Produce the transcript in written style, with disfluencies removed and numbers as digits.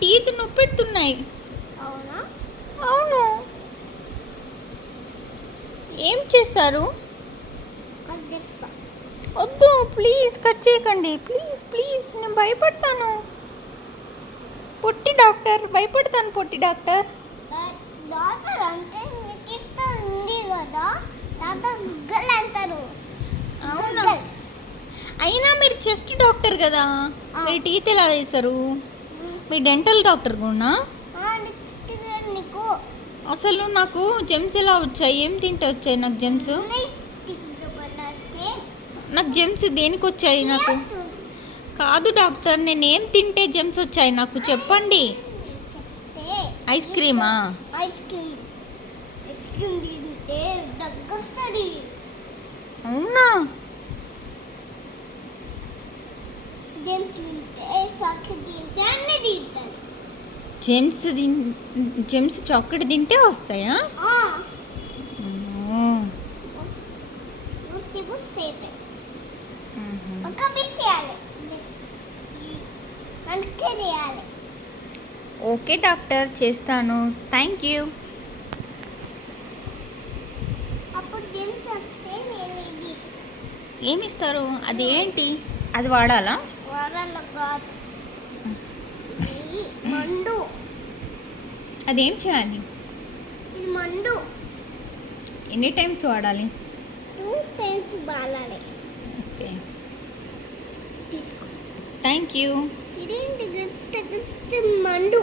Teeth నొప్పెడుతున్నాయి. అవునా? అవును. ఏం చేస్తారు? కట్ చేస్తా. వద్దు ప్లీజ్, కట్ చేయకండి ప్లీజ్ ప్లీజ్, నేను భయపడతాను. పొట్టి డాక్టర్, భయపడతాను పొట్టి డాక్టర్. డాక్టర్ అంటే నీకు ఇష్టం ఉంది కదా, డాక్టర్ గుగ్గలు అంటారు. అవునా? గుగ్గలు. అయినా మీరు చెస్ట్ డాక్టర్ కదా, మీరు టీత్ ఎలా చేస్తారు? మీరు డెంటల్ డాక్టర్ కూడా. నెక్స్ట్ నీకు అసలు నాకు జెమ్స్ ఎలా వచ్చాయి? ఏం తింటే వచ్చాయి నాకు జెమ్స్? నాకు జెమ్స్ దేనికి వచ్చాయి? నాకు కాదు డాక్టర్, నేను ఏం తింటే జెమ్స్ వచ్చాయి నాకు చెప్పండి. ఐస్ క్రీమా? ఐస్ క్రీమ్ తింటే దగ్గొస్తుంది. అవునా? జెమ్స్ తింటే చాక్లెట్ తింటే అన్నీ తింటాను. జెమ్స్ చాక్లెట్ తింటే వస్తాయా? ఒక బిస్ చేయాలి, మంచిగా చేయాలి. ఓకే డాక్టర్, చేస్తాను. Thank you. అప్పుడు జెమ్స్ వస్తే నేను ఇది ఏమిస్తారు? అది ఏంటి? అది వాడాలా? వారాల కాదు, ఇది మండు. అదేం చేయాలి? ఇది మండు. ఎన్ని టైమ్స్ వాడాలి? 2 times బాలాలి. ఓకే, తీసుకో. Thank you. ఇదేంటి గట్ట మండు.